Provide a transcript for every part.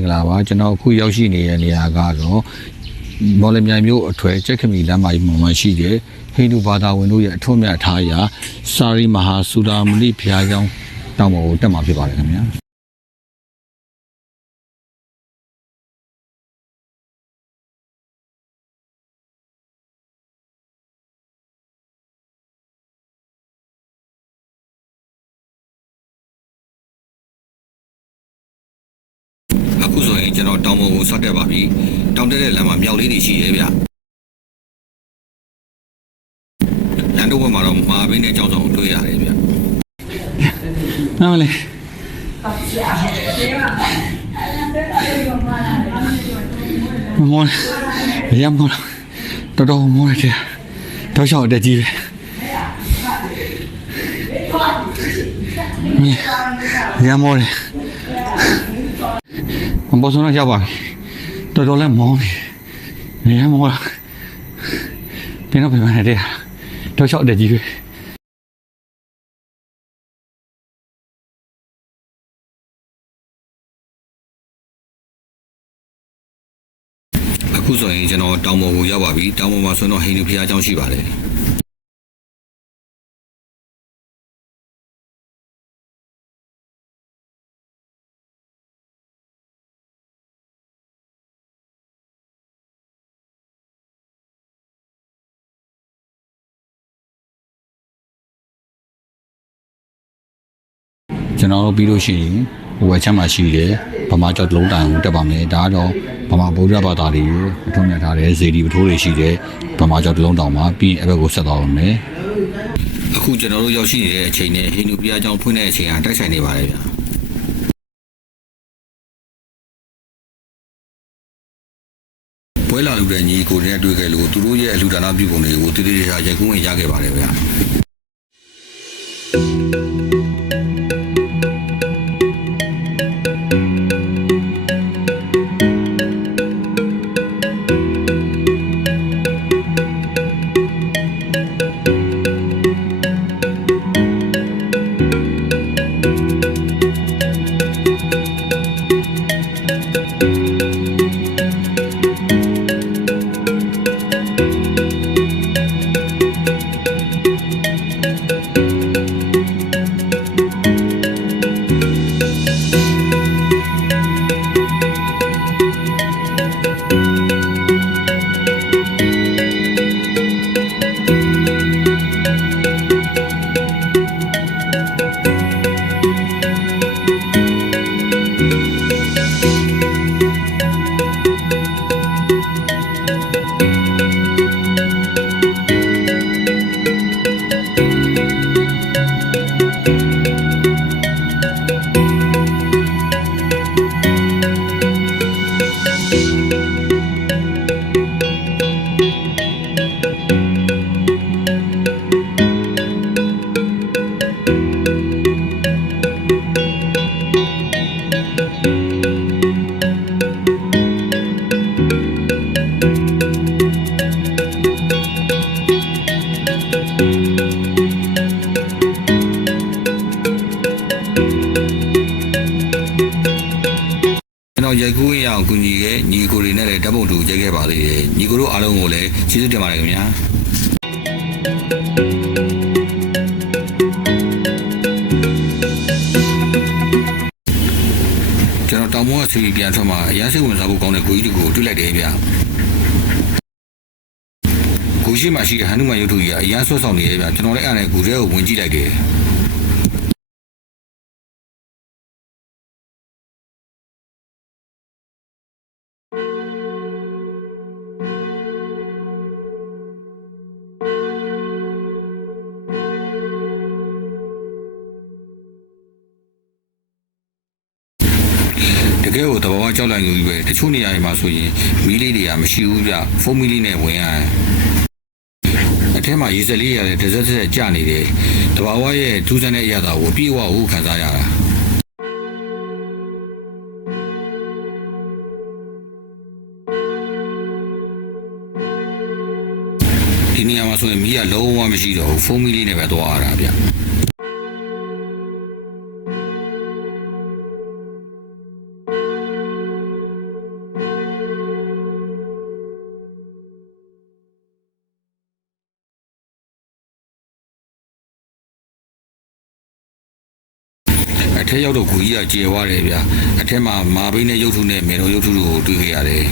င်္ဂလာပါကျွန်တော်အခုရောက်ရှိနေတဲ့နေရာကတော့မော်လမြိုင်မြို့အထွယ်ကျက်ခမီလမ်းမကြီးမှာမှရှိတဲ့ဟိန္ဒူဘာသာဝင်တို့ရဲ့အထွတ်အမြတ်ထားရာစာရီမဟာဆူဒါမဏိဘုရားကျောင်းတောင်ပေါ်ကိုတက်မှာဖြစ်ပါတယ်ခင်ဗျာ အခုဆိုရင်ကျွန်တော်တောင်ပေါ်ကိုဆက်တက်ပါပြီတောင်တက်တဲ့လမ်းမှာမြောက်လေးတွေရှိရဲ့ဗျလမ်းတော့ဘက်မှာတော့မာဘင်းနဲ့ကြောင်းဆောင်ကိုတွေ့ရတယ်ဗျနားမလဲမောရမောတော်တော်မောရတယ်တောက်လျှောက်အတက်ကြီးပဲရမောတယ်မ ပေါ်ဆုံးတော့ရောက်ပါပြီတော်တော်လည်းမောင်းနေနေမောလားပြင်းတော့ပြန်နေတယ်တော့ချောက်တဲ့ကြီးပဲအခုဆိုရင်ကျွန်တော်တောင်ပေါ်ကိုရောက်ပါပြီတောင်ပေါ်မှာဆိုတော့ဟိန္ဒူဘုရားကျောင်းရှိပါတယ် ကျွန်တော်တို့ပြီးလို့ရှိရင်ဟိုဝယ်ချမ်းမှာရှိတယ်ဗမာကျောက်တစ်လုံးတိုင်ကိုတက်ပါမယ်ဒါကတော့ဗမာဗုဒ္ဓဘာသာတွေအထုံးမြတ်ထားတဲ့ဇေဒီပထိုးတွေရှိတယ်ဗမာကျောက်တစ်လုံးတောင်မှာပြီးရင်အဲ့ဘက်ကိုဆက်သွားအောင်မယ်အခုကျွန်တော်တို့ရောက်ရှိနေတဲ့အချိန်နဲ့ဟိန္ဒူဘုရားကျောင်းဖွင့်တဲ့အချိန်ဟာတိုက်ဆိုင်နေပါတယ်ဗျာပွဲလာလူတဲ့ညီကိုတွေနဲ့တွေ့ခဲ့လို့သူတို့ရဲ့အလူဒါနပြုပုံတွေကိုတည်တည်ချာရိုက်ကူးဝင်ရခဲ့ပါတယ်ဗျာ တော်ရိုက်ကူးရအောင်ကူညီခဲ့ညီကိုတွေနဲ့လည်းဓာတ်ပုံတူရိုက်ခဲ့ပါသေးတယ်ညီကိုတို့အားလုံးကိုလည်းကျေးဇူးတင်ပါတယ်ခင်ဗျာကျွန်တော်တောင်ပေါ်ကစီပြန်ထွက်မှာအရန်စိတ်ဝင်စားဖို့ကောင်းတဲ့ကိုကြီးတွေကိုတွေ့လိုက်တယ်ဗျာကိုရှိမှရှိတဲ့ဟန်နုမန်ရုပ်ထုကြီးကအရန်ဆွတ်ဆောင်နေရဲ့ဗျာကျွန်တော်လည်းအဲ့ဒါနဲ့ကိုရဲကိုဝင်ကြည့်လိုက်တယ် တကယ်ကိုတဘာဝကြောက်လိုက်လို့ပဲတချို့နေရာတွေမှာဆိုရင်မီးလေးတွေကမရှိဘူးဗျဖုန်းမီးလေးနဲ့ဝင်ရတယ်အထက်မှာရေစက်လေးရတယ်တစ်စက်တစ်စက်ကျနေတယ်တဘာဝရဲ့ထူးဆန်းတဲ့အရာသာကိုအပြည့်အဝကိုခံစားရတာဒီနေရာမှာဆိုရင်မီးကလုံးဝမရှိတော့ဘူးဖုန်းမီးလေးနဲ့ပဲသွားရတာဗျ အထက်ရောက်တော့ကိုကြီးကကျေဝတယ်ဗျာအထက်မှာမာဘိန်းနဲ့ရုပ်ထုနဲ့မေတော်ရုပ်ထုတို့ကိုတွေ့ခဲ့ရတယ်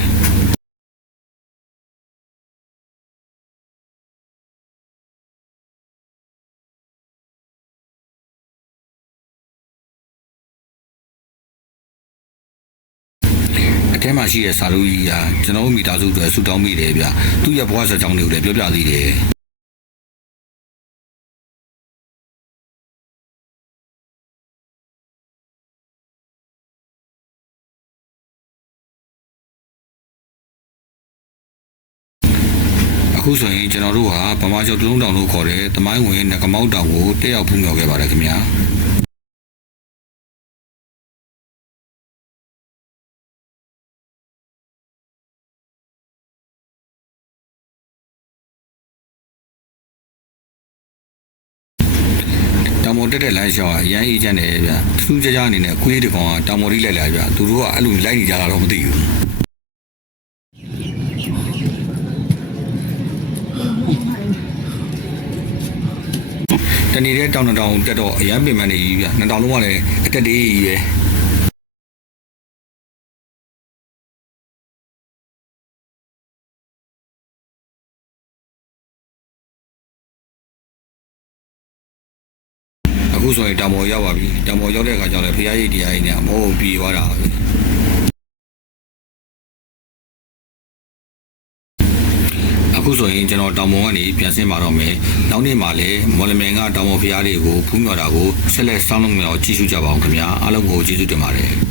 အထဲမှာရှိတဲ့စာလူကြီးကကျွန်တော်တို့မိသားစုတွေဆူတောင်းမိတယ်ဗျသူ့ရဲ့ဘဝဆက်ကြောင်းတွေကိုလည်းပြောပြသေးတယ် အခုဆိုရင်ကျွန်တော်တို့ဟာဗမာကျော်တလုံးတောင်လို့ခေါ်တဲ့သမိုင်းဝင်ငကမောက်တောင်ကိုတက်ရောက်ဖူးမြော်ခဲ့ပါတယ်ခင်ဗျာတောင်ပေါ်တက်တဲ့လမ်းလျှောက်ကအရန်အေးချမ်းတယ်ဗျထူးခြားခြားအနေနဲ့ခွေးတစ်ကောင်ကတောင်ပေါ်ထိလိုက်လာဗျသူတို့ကအဲ့လိုလိုက်နေကြတာတော့မသိဘူး နေ့တဲ့တောင်တစ်တောင်တက်တော့အရန်ပင်ပန်းနေကြီးဗျနှစ်တောင်လုံးကလည်းအတက်တေးကြီးပဲအခုဆိုရင်တောင်ပေါ်ရောက်ပါပြီတောင်ပေါ်ရောက်တဲ့အခါကျတော့ဖရားရိပ်တရားကြီးเนี่ยမဟုတ်ပြီးသွားတာပဲ အခုဆိုရင်ကျွန်တော်တောင်ပေါ်ကနေပြန်ဆင်းมาတော့မယ်နောက်နေ့မှာလည်းမော်လမြိုင်ကတောင်ပေါ်ဖရားတွေကိုဖူးမြော်တာကိုဆက်လက်စောင့်လို့မြော်ကြည့်ရှုကြပါအောင်ခင်ဗျာအားလုံးကိုကျေးဇူးတင်ပါတယ်